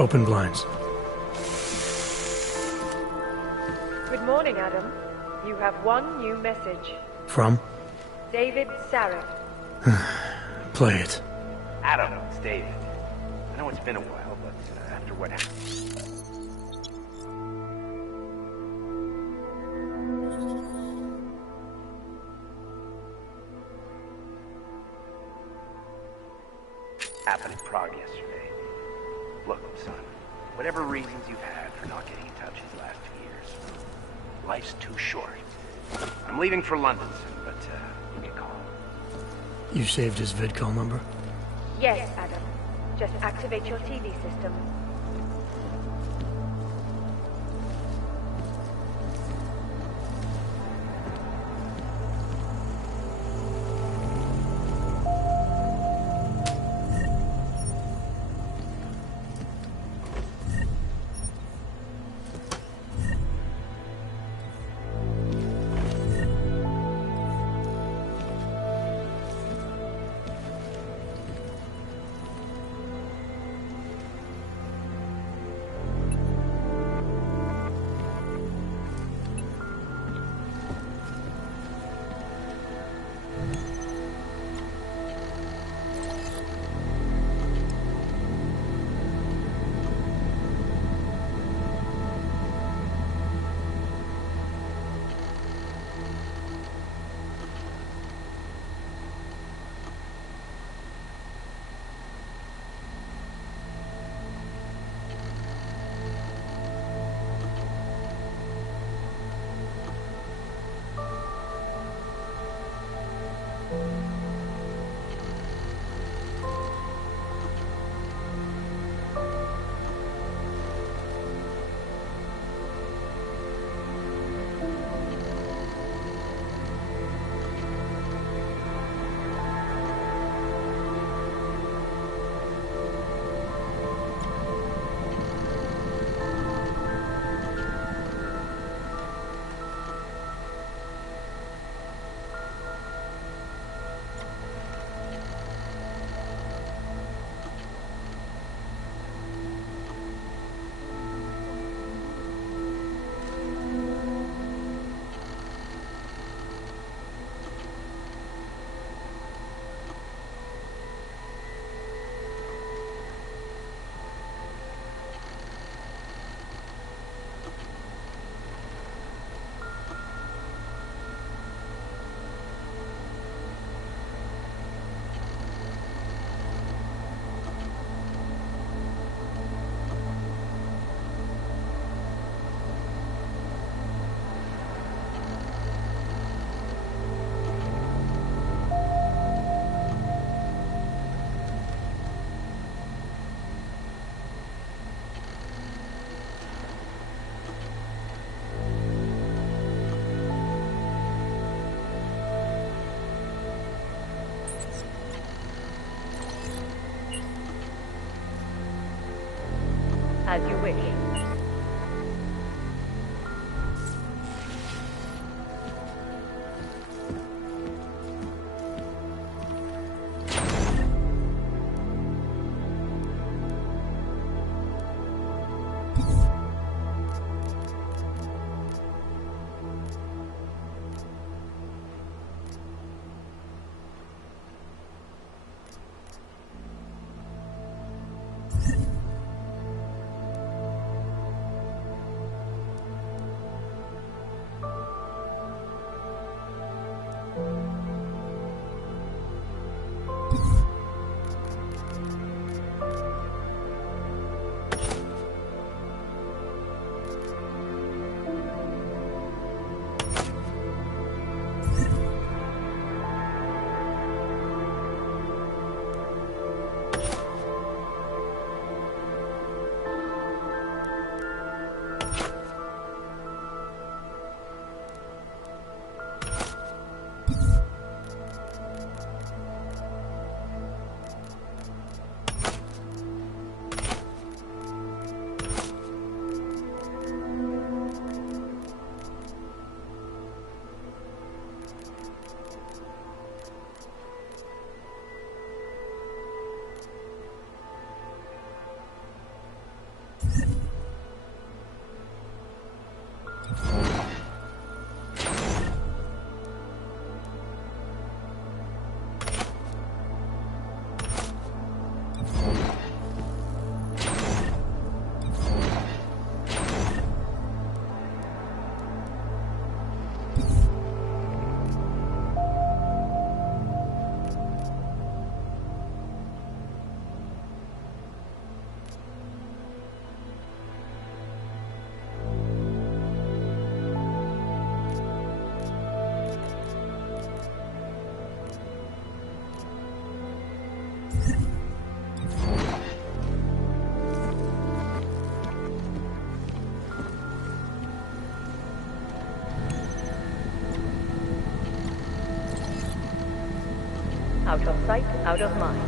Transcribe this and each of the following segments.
Open blinds. Good morning, Adam. You have one new message. From? David Sarek. Play it. Adam, it's David. I know it's been a while, but after what happened... happened in Prague yesterday. Look, son, whatever reasons you've had for not getting in touch these last 2 years, life's too short. I'm leaving for London soon, but you can call. You saved his vidcall number? Yes, Adam. Just activate your TV system. As you wish. Out of sight, out of mind.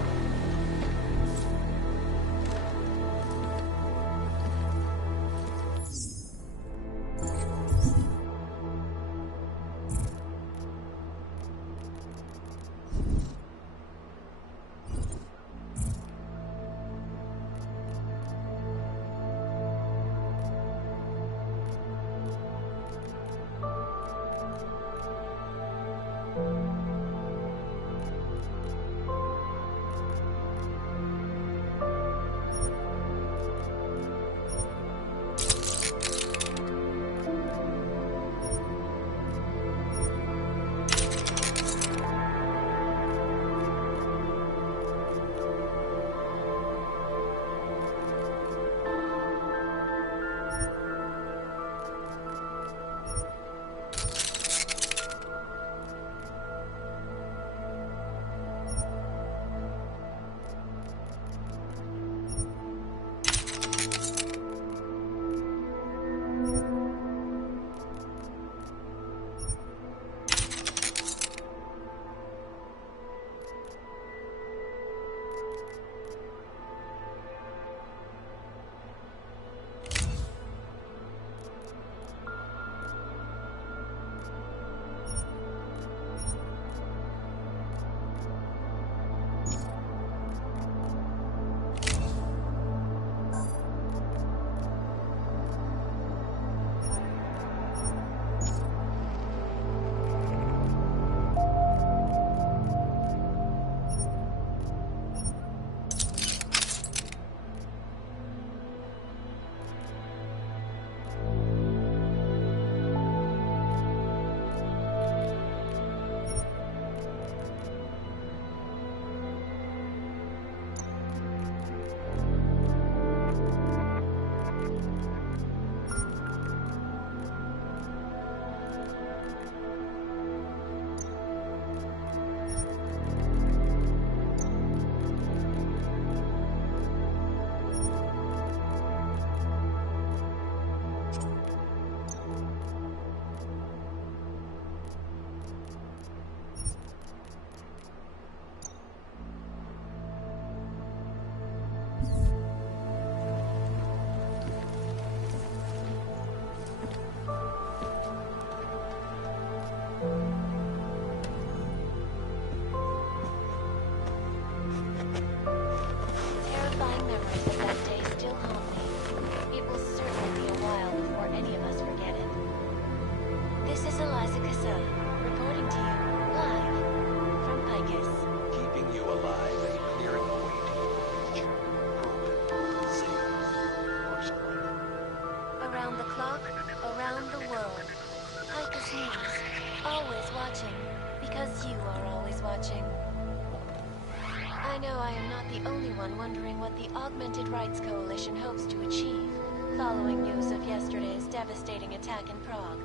I know I am not the only one wondering what the Augmented Rights Coalition hopes to achieve, following news of yesterday's devastating attack in Prague.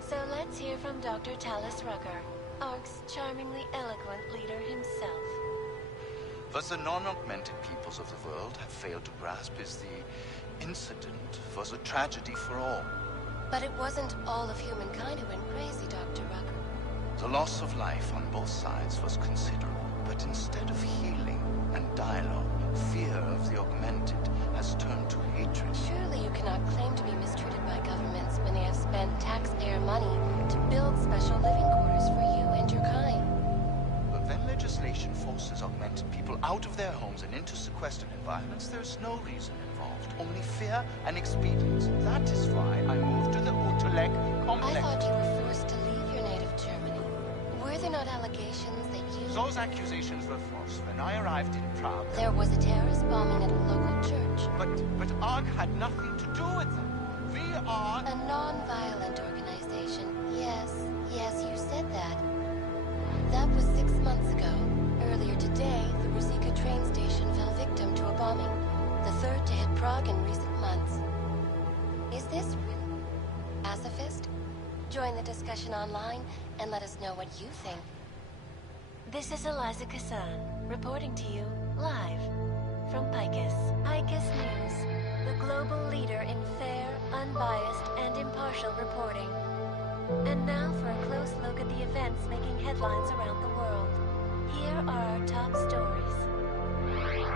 So let's hear from Dr. Talis Rucker, ARC's charmingly eloquent leader himself. What the non-augmented peoples of the world have failed to grasp is the incident was a tragedy for all. But it wasn't all of humankind who went crazy, Dr. Rucker. The loss of life on both sides was considerable, but instead of healing and dialogue, fear of the augmented has turned to hatred. Surely you cannot claim to be mistreated by governments when they have spent taxpayer money to build special living quarters for you and your kind. But when legislation forces augmented people out of their homes and into sequestered environments, there's no reason involved, only fear and expedience. That is why I moved to the Utrecht complex. I thought you were forced to leave your native Germany. Were there not allegations that you... Those accusations were false. When I arrived in Prague... There was a terrorist bombing at a local church. But ARC had nothing to do with them. We are... A non-violent organization. Yes, you said that. That was 6 months ago. Earlier today, the Ruzicka train station fell victim to a bombing. The third to hit Prague in recent months. Is this really pacifist? Join the discussion online and let us know what you think. This is Eliza Kassan, reporting to you live from Picus. Picus News, the global leader in fair, unbiased, and impartial reporting. And now for a close look at the events making headlines around the world. Here are our top stories.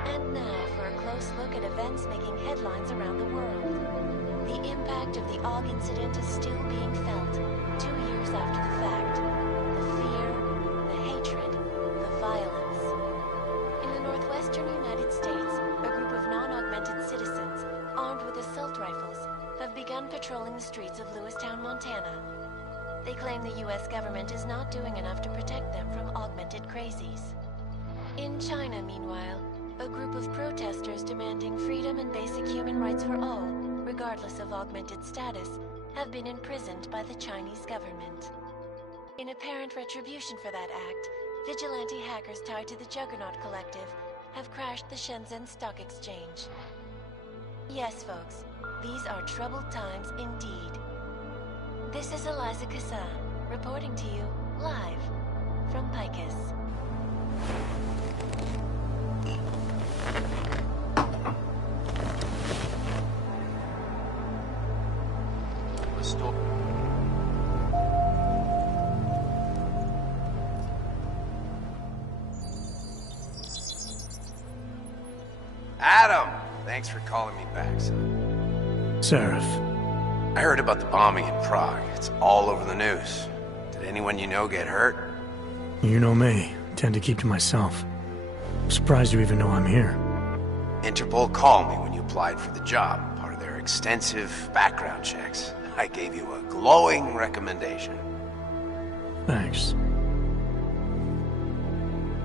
And now for a close look at events making headlines around the world. The impact of the AUG incident is still being felt, 2 years after the fact. The fear, the hatred, the violence. In the northwestern United States, a group of non-augmented citizens, armed with assault rifles, have begun patrolling the streets of Lewistown, Montana. They claim the US government is not doing enough to protect them from augmented crazies. In China, meanwhile, a group of protesters demanding freedom and basic human rights for all, regardless of augmented status, have been imprisoned by the Chinese government. In apparent retribution for that act, vigilante hackers tied to the Juggernaut Collective have crashed the Shenzhen Stock Exchange. Yes, folks, these are troubled times indeed. This is Eliza Kassan, reporting to you live from Picus. Adam! Thanks for calling me back, son. Seraph. I heard about the bombing in Prague. It's all over the news. Did anyone you know get hurt? You know me. Tend to keep to myself. I'm surprised you even know I'm here. Interpol called me when you applied for the job, part of their extensive background checks. I gave you a glowing recommendation. Thanks.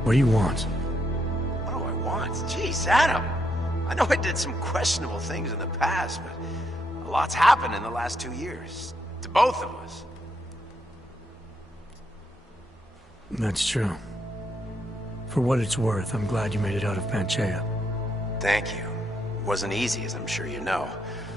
What do you want? What do I want? Jeez, Adam! I know I did some questionable things in the past, but a lot's happened in the last 2 years. To both of us. That's true. For what it's worth, I'm glad you made it out of Panchaea. Thank you. It wasn't easy, as I'm sure you know.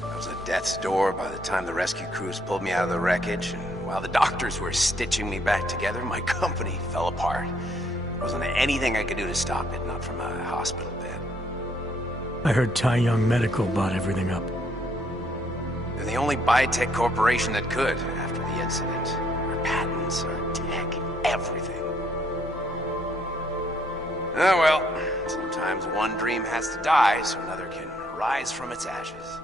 I was at death's door by the time the rescue crews pulled me out of the wreckage, and while the doctors were stitching me back together, my company fell apart. There wasn't anything I could do to stop it, not from a hospital bed. I heard Tai Young Medical bought everything up. They're the only biotech corporation that could, after the incident. Our patents, our tech, everything. Oh well, sometimes one dream has to die so another can rise from its ashes.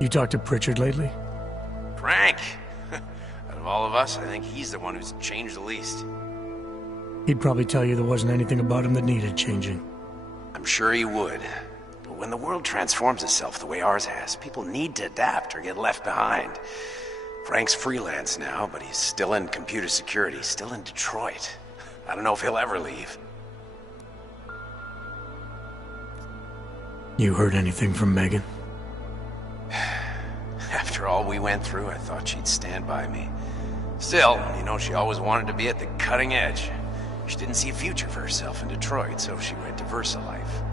You talked to Pritchard lately? Frank! Out of all of us, I think he's the one who's changed the least. He'd probably tell you there wasn't anything about him that needed changing. I'm sure he would. But when the world transforms itself the way ours has, people need to adapt or get left behind. Frank's freelance now, but he's still in computer security, still in Detroit. I don't know if he'll ever leave. You heard anything from Megan? After all we went through, I thought she'd stand by me. Still, you know, she always wanted to be at the cutting edge. She didn't see a future for herself in Detroit, so she went to VersaLife.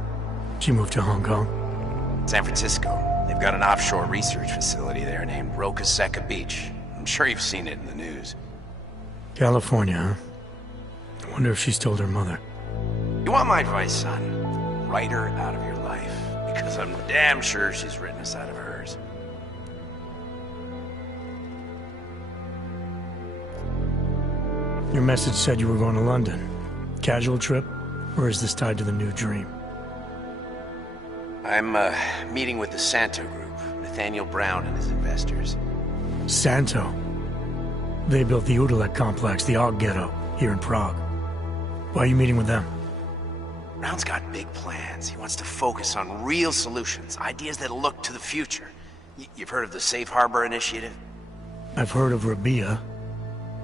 She moved to Hong Kong? San Francisco. They've got an offshore research facility there named Roca Seca Beach. I'm sure you've seen it in the news. California, huh? I wonder if she's told her mother. You want my advice, son? Write her out of your life. Because I'm damn sure she's written us out of hers. Your message said you were going to London. Casual trip? Or is this tied to the new dream? I'm, meeting with the Santo Group. Nathaniel Brown and his investors. Santo? They built the Utelek complex, the AUG ghetto, here in Prague. Why are you meeting with them? Brown's got big plans. He wants to focus on real solutions, ideas that look to the future. You've heard of the Safe Harbor Initiative? I've heard of Rabia.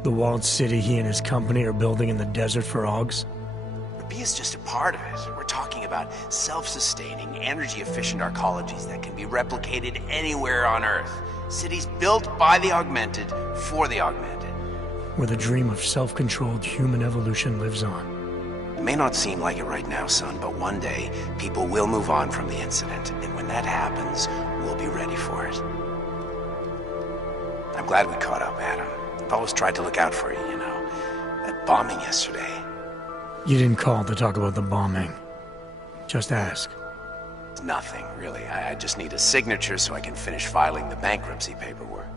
The walled city he and his company are building in the desert for AUGs. Rabia's just a part of it. We're talking about self-sustaining, energy-efficient arcologies that can be replicated anywhere on Earth. Cities built by the augmented, for the augmented. Where the dream of self-controlled human evolution lives on. It may not seem like it right now, son, but one day, people will move on from the incident. And when that happens, we'll be ready for it. I'm glad we caught up, Adam. I've always tried to look out for you, you know. That bombing yesterday. You didn't call to talk about the bombing. Just ask. It's nothing, really. I just need a signature so I can finish filing the bankruptcy paperwork.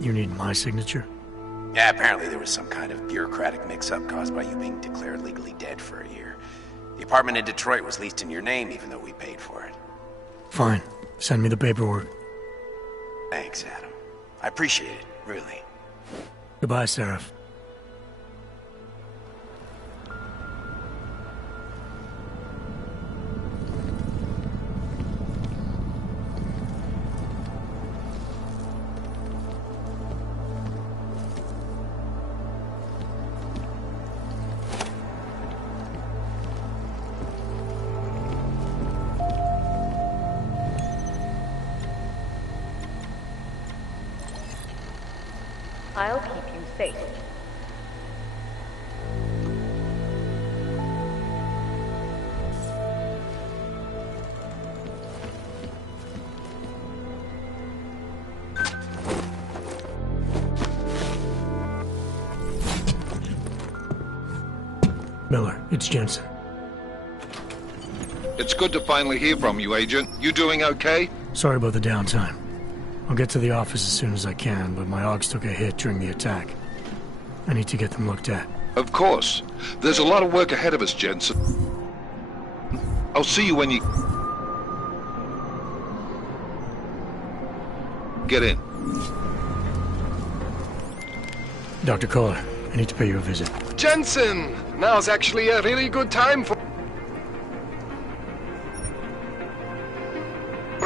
You need my signature? Yeah, apparently there was some kind of bureaucratic mix-up caused by you being declared legally dead for a year. The apartment in Detroit was leased in your name even though we paid for it. Fine. Send me the paperwork. Thanks, Adam. I appreciate it, really. Goodbye, Seraph. I'll keep you safe. Miller, it's Jensen. It's good to finally hear from you, Agent. You doing okay? Sorry about the downtime. I'll get to the office as soon as I can, but my Augs took a hit during the attack. I need to get them looked at. Of course. There's a lot of work ahead of us, Jensen. I'll see you when you... get in. Dr. Kohler, I need to pay you a visit. Jensen! Now's actually a really good time for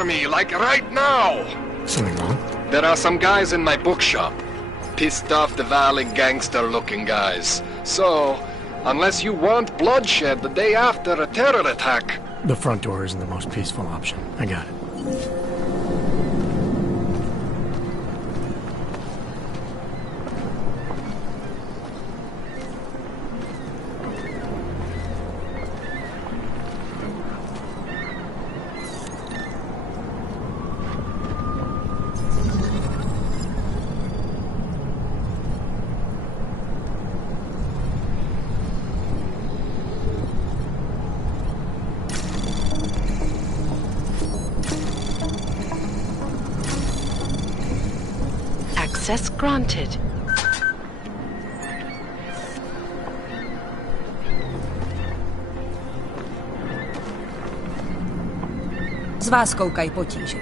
me, like right now! Something wrong? There are some guys in my bookshop. Pissed off the Valley gangster-looking guys. So, unless you want bloodshed the day after a terror attack... The front door isn't the most peaceful option. I got it. Access granted. Z vás koukají potíže.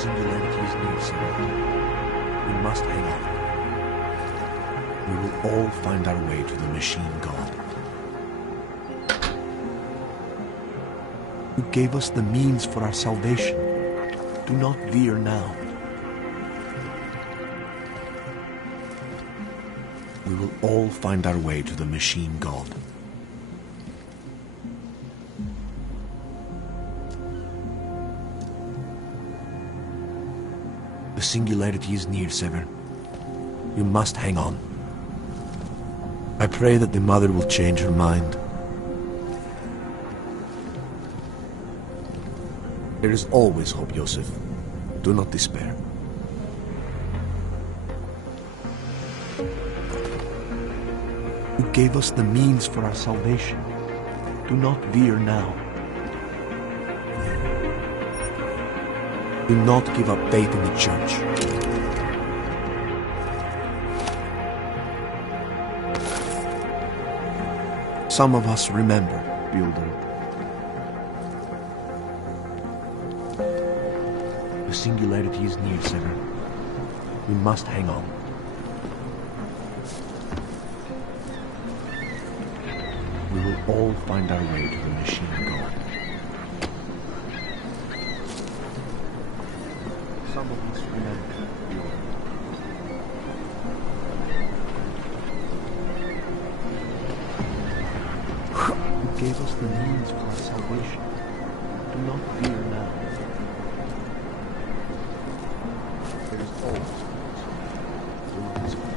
singularity is near, Sarah. We must hang on. We will all find our way to the machine god. Who gave us the means for our salvation. Do not veer now. We will all find our way to the machine god. The singularity is near, Sever. You must hang on. I pray that the mother will change her mind. There is always hope, Joseph. Do not despair. Who gave us the means for our salvation. Do not veer now. Do not give up faith in the church. Some of us remember, Builder. The singularity is near, Sever. We must hang on. We will all find our way to the machine god. Some of us remember. Who gave us the means for our salvation. Do not fear now. There is always hope. Do not despair.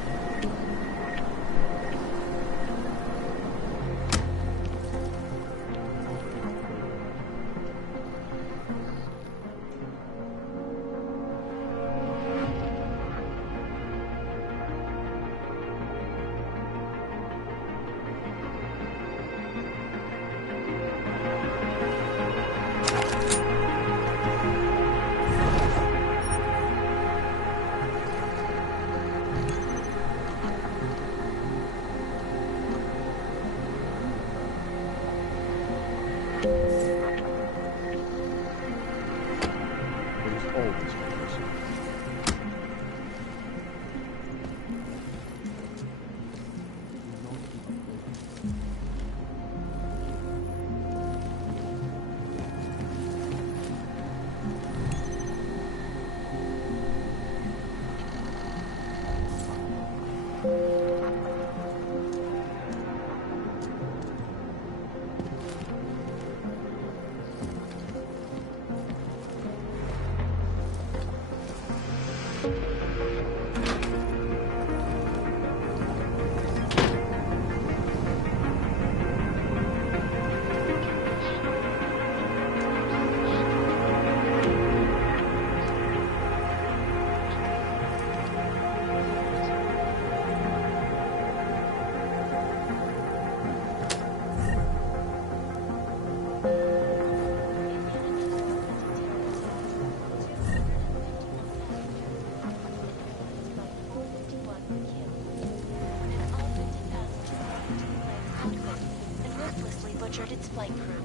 Its flight crew.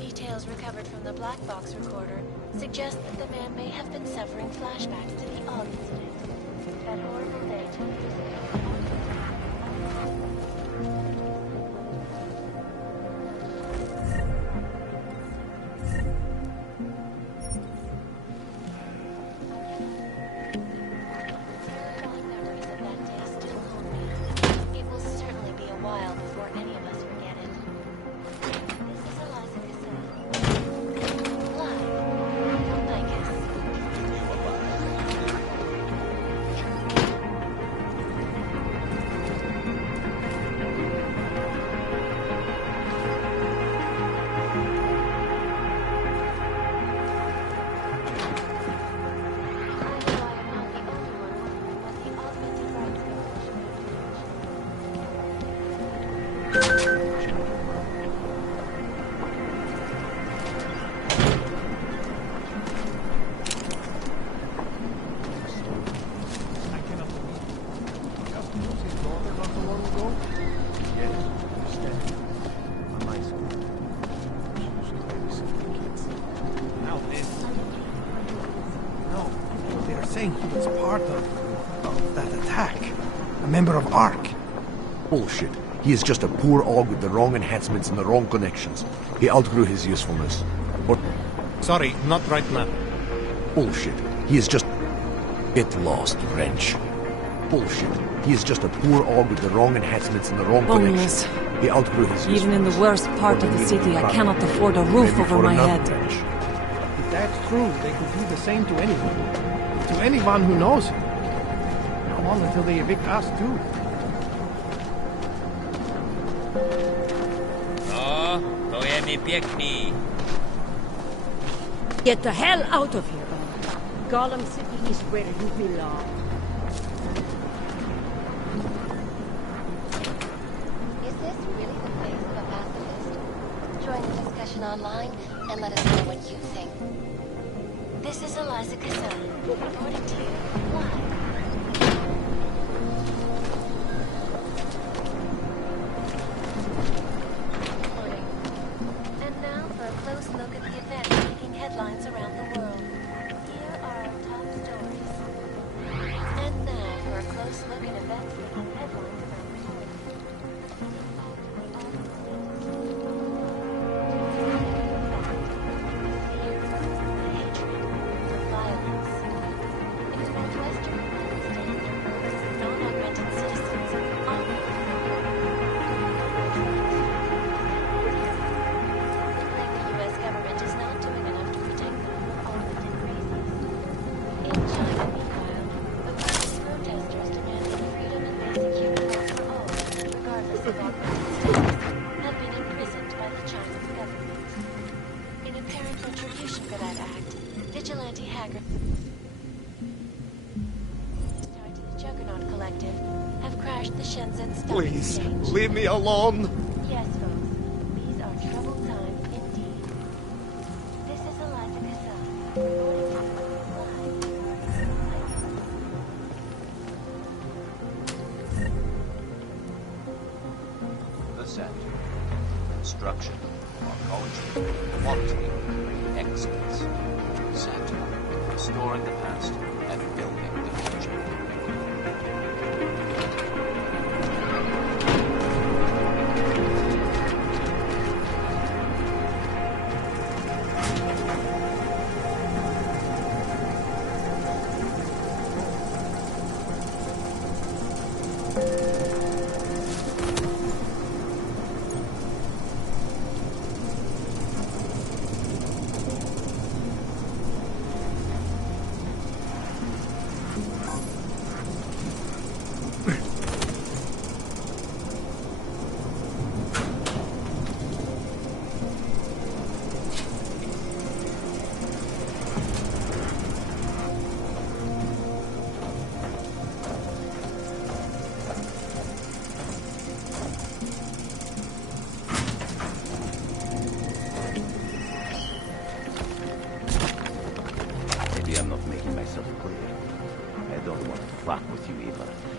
Details recovered from the black box recorder suggest that the man may have been suffering flashbacks to the Og incident. That horrible day to part of that attack. A member of ARC. Bullshit. He is just a poor AUG with the wrong enhancements and the wrong connections. He outgrew his usefulness. Or... Sorry, not right now. Bullshit. He is just... Get lost, wrench. Bullshit. He is just a poor AUG with the wrong enhancements and the wrong Boneless. connections. He outgrew his usefulness. Even in the worst part of the city, I cannot afford a roof over my head. If that's true, they could do the same to anyone. To anyone who knows him. How long until they evict us, too? No, to je mi pěkný. Get the hell out of here. Gollum City is where you belong. Is this really the place of a pacifist? Join the discussion online and let us know what you think. This is Eliza Cassell, reporting to you live. Morning. And now for a close look at the events making headlines around the world. Here are our top stories. And now for a close look at events making headlines around the world. Have been imprisoned by the Chinese government. In apparent retribution for that act, vigilante hackers to the Juggernaut Collective have crashed the Shenzhen Stock Please, Exchange. leave me alone. Yes, folks. These are troubled times indeed. This is Eliza Cassell, reporting to you live. The set. Construction, archaeology, quality, excellence. Set. Restoring the past and building the future.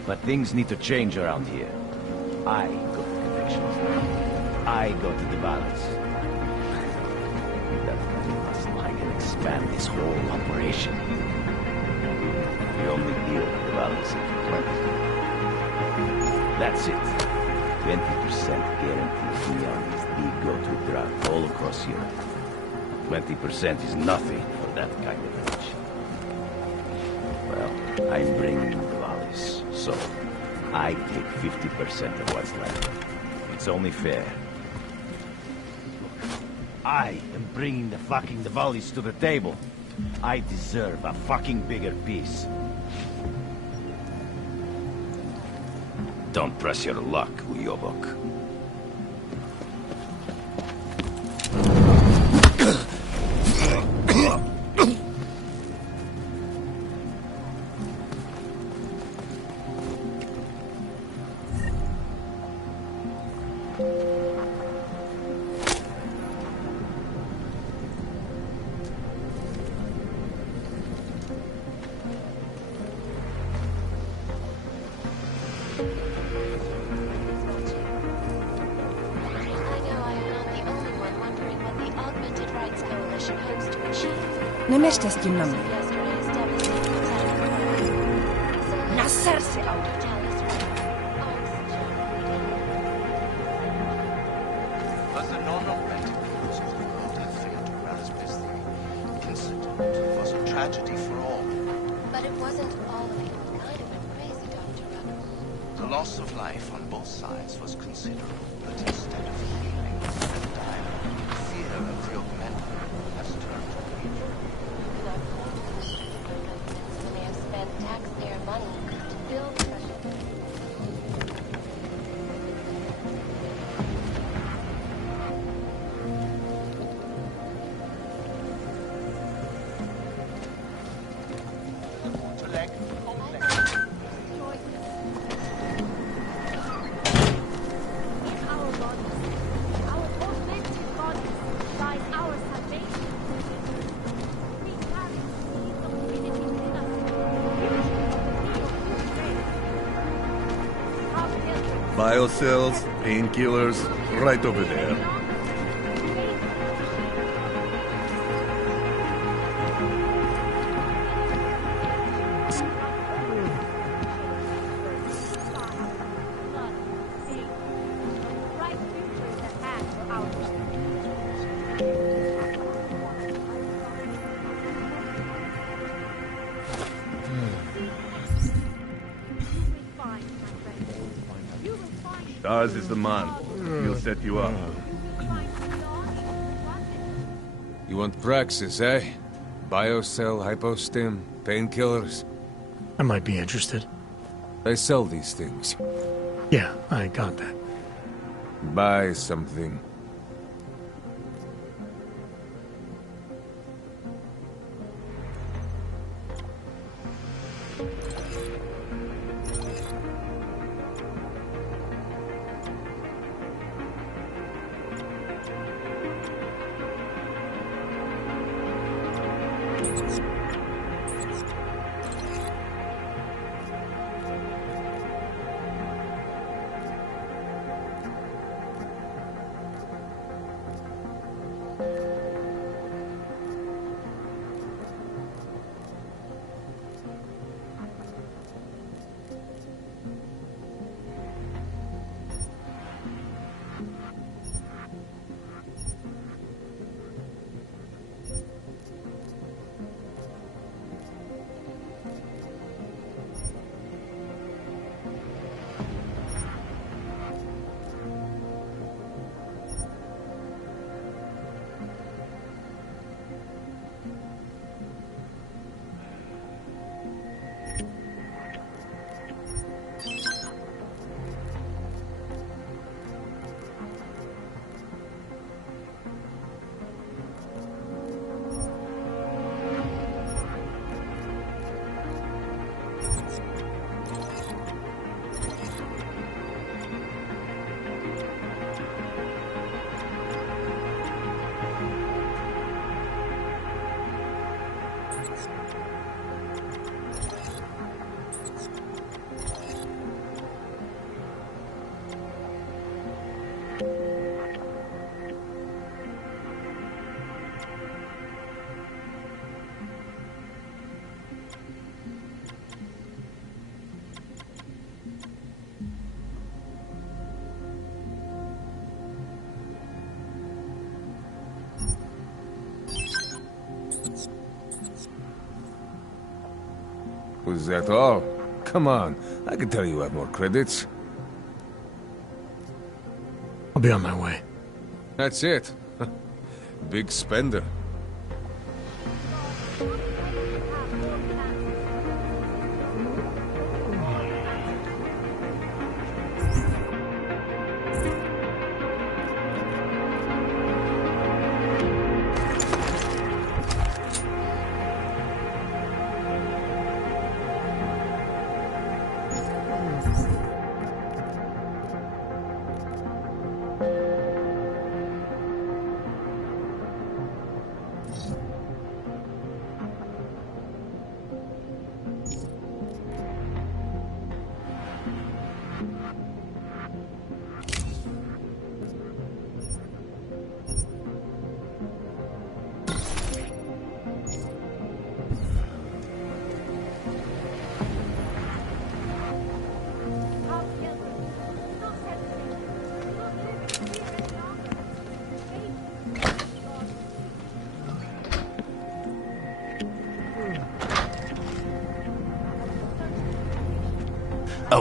But things need to change around here. I go to connections now. I go to the balance. That guy must like and expand this whole operation. The only deal with the balance is 20. That's it. 20% guarantees me on this big go-to drug all across Europe. 20% is nothing for that kind of action. Well, I'm bringing the valleys, so I take 50% of what's left. It's only fair. I am bringing the valleys to the table. I deserve a fucking bigger piece. Don't press your luck, Uyobok. Ne mestestynnämme. tragedy for all. But it wasn't all of your kind of went crazy, Dr. Raccoon. The loss of life on both sides was considerable, but instead of healing and dialogue, fear of the augmented has turned to hatred. Not when they have spent taxpayer money to build such a thing. Biocells, painkillers, right over there. Stars is the man. He'll set you up. You want Praxis, eh? Biocell, hypostim, painkillers? I might be interested. They sell these things. Yeah, I got that. Buy something. Was that all? Come on, I can tell you have more credits. I'll be on my way. That's it. Big spender.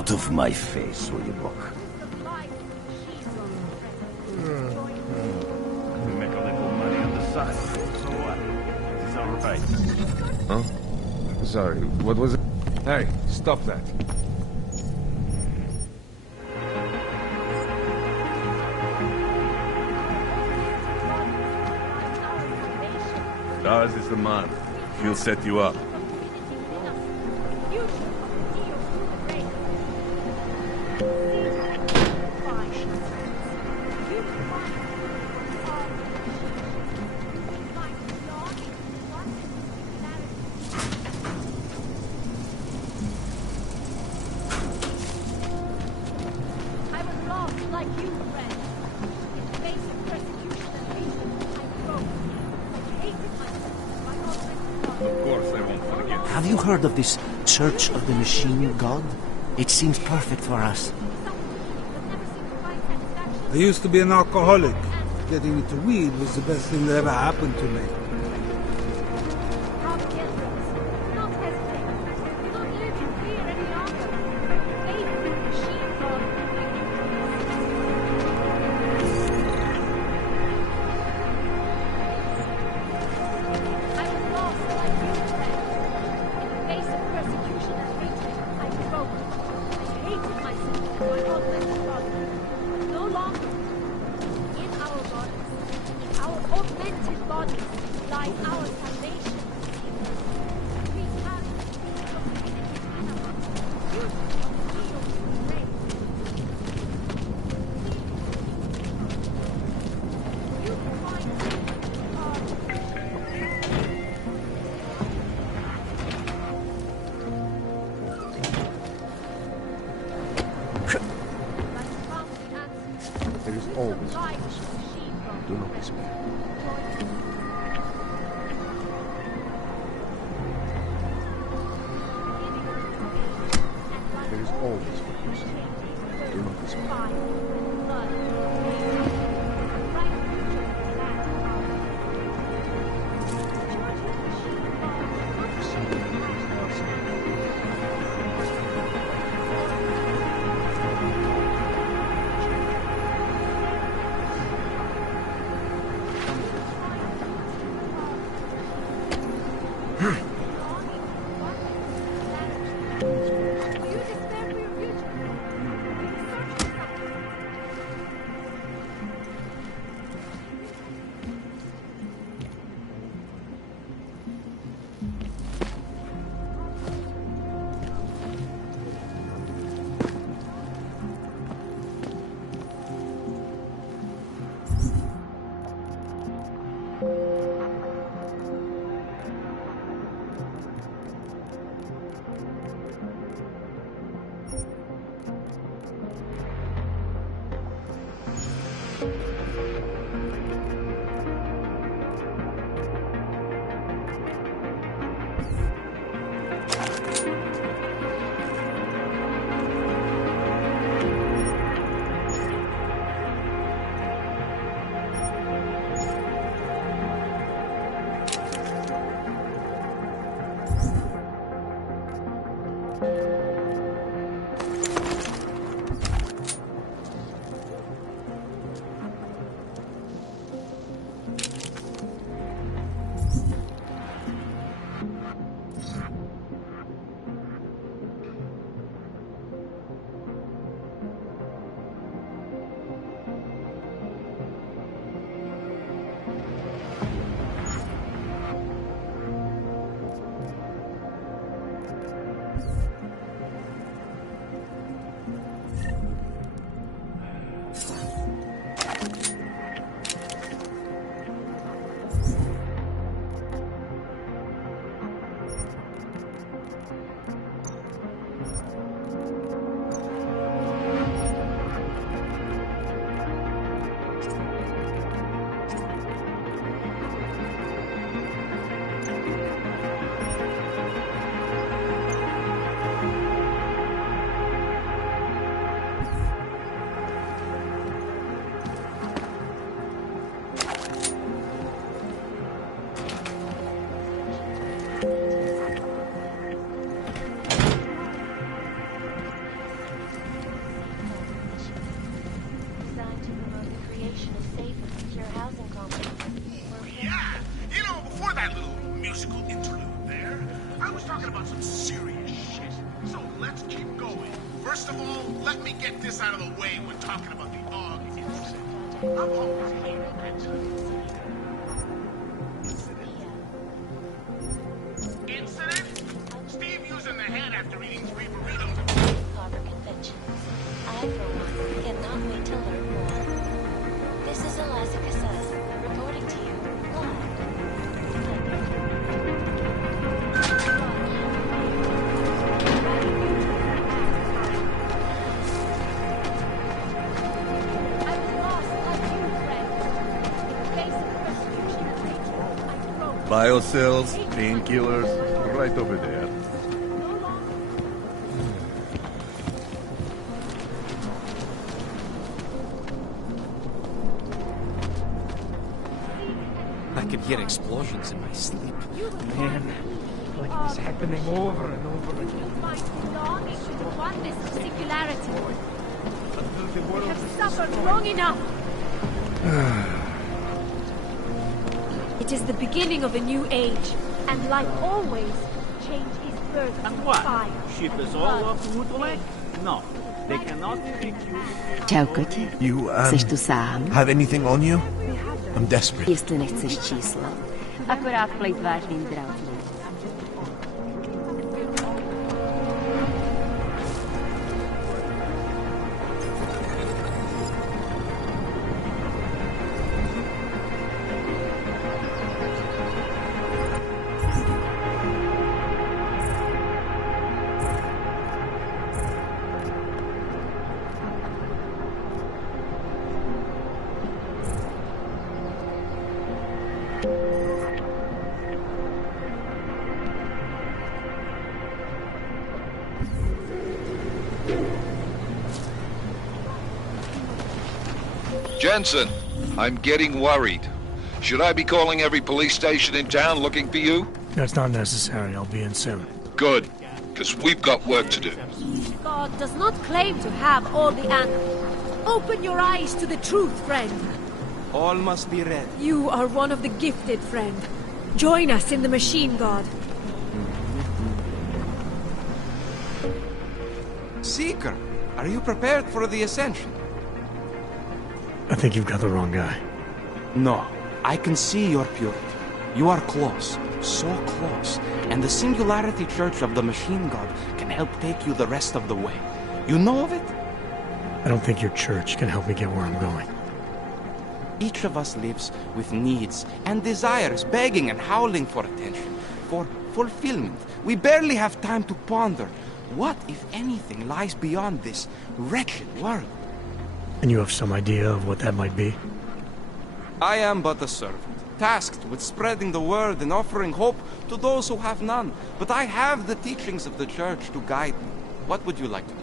Out of my face, will you, book? We make a little money on the side. So what? It's alright. Huh? Sorry, what was it? Hey, stop that. Stars is the man. He'll set you up. Have you heard of this Church of the Machine God? It seems perfect for us. I used to be an alcoholic. Getting into weed was the best thing that ever happened to me. There is always a person. Do not despair. There is always a person. Do not despair. musical interlude there. I was talking about some serious shit. So let's keep going. First of all, let me get this out of the way when talking about the AUG incident. I'm always here, Incident? Steve using the head after eating 3 burritos. Harbor conventions. I, for one, cannot wait to learn more. This is Eliza Casas, reporting to you Biocells, painkillers, right over there. I could hear explosions in my sleep. Man, like it was happening over and over again. Belonging to the oneness of singularity. We have suffered long enough. It is the beginning of a new age, and like always, change is birthed And through what? fire. Ship us all off to Woodlake? No, they cannot take you. Ciao, Cody. You, Chceš tu sám? have anything on you? I'm desperate. Jestli nechceš číslo, akorát plejtváš mým zdravím. Jensen, I'm getting worried. Should I be calling every police station in town looking for you? That's not necessary. I'll be in soon. Good, because we've got work to do. God does not claim to have all the answers. Open your eyes to the truth, friend. All must be read. You are one of the gifted, friend. Join us in the Machine God. Seeker, are you prepared for the Ascension? I think you've got the wrong guy. No, I can see your purity. You are close, so close, and the Singularity Church of the Machine God can help take you the rest of the way. You know of it? I don't think your church can help me get where I'm going. Each of us lives with needs and desires, begging and howling for attention, for fulfillment. We barely have time to ponder what, if anything, lies beyond this wretched world. And you have some idea of what that might be? I am but a servant, tasked with spreading the word and offering hope to those who have none. But I have the teachings of the Church to guide me. What would you like to do?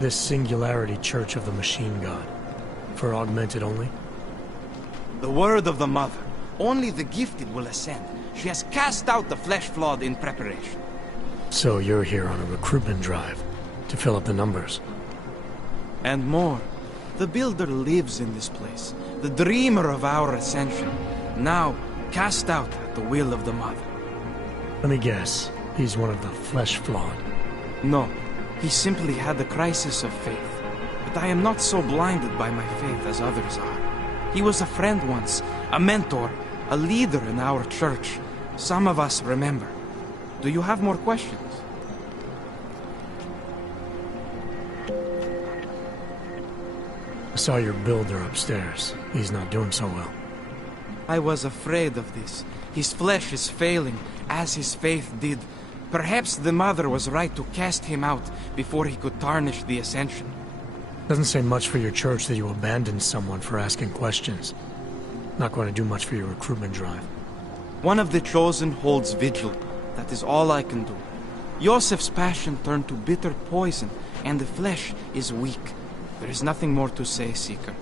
This Singularity Church of the Machine God. For augmented only? The word of the Mother. Only the gifted will ascend. She has cast out the flesh-flawed in preparation. So you're here on a recruitment drive to fill up the numbers. And more. The Builder lives in this place, the dreamer of our ascension, now cast out at the will of the Mother. Let me guess, he's one of the flesh-flawed. No, he simply had a crisis of faith. But I am not so blinded by my faith as others are. He was a friend once, a mentor, a leader in our church. Some of us remember. Do you have more questions? I saw your builder upstairs. He's not doing so well. I was afraid of this. His flesh is failing, as his faith did. Perhaps the Mother was right to cast him out before he could tarnish the Ascension. Doesn't say much for your church that you abandoned someone for asking questions. Not going to do much for your recruitment drive. One of the chosen holds vigil. That is all I can do. Yosef's passion turned to bitter poison, and the flesh is weak. There is nothing more to say, Seeker.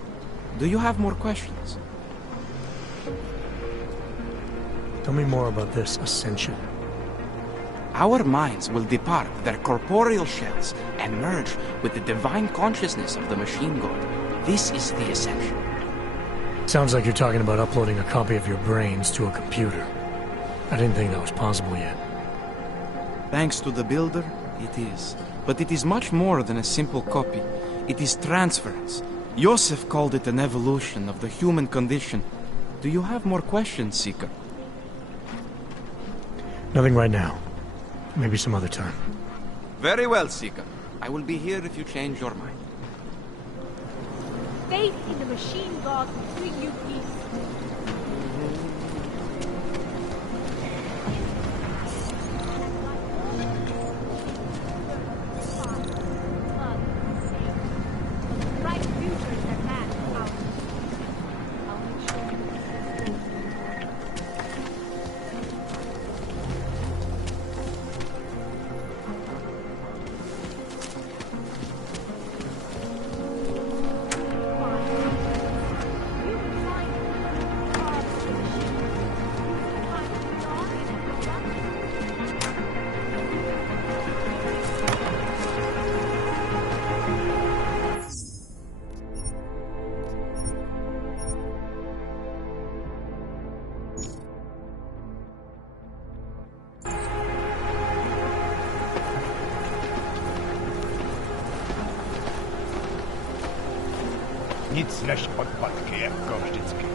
Do you have more questions? Tell me more about this ascension. Our minds will depart their corporeal shells and merge with the divine consciousness of the Machine God. This is the ascension. Sounds like you're talking about uploading a copy of your brains to a computer. I didn't think that was possible yet. Thanks to the builder, it is. But it is much more than a simple copy. It is transference. Joseph called it an evolution of the human condition. Do you have more questions, Seeker? Nothing right now. Maybe some other time. Very well, Seeker. I will be here if you change your mind. Faith in the machine god will bring you peace. Bright futures that man out. I'll make sure you Nic než odpadky, jako vždycky.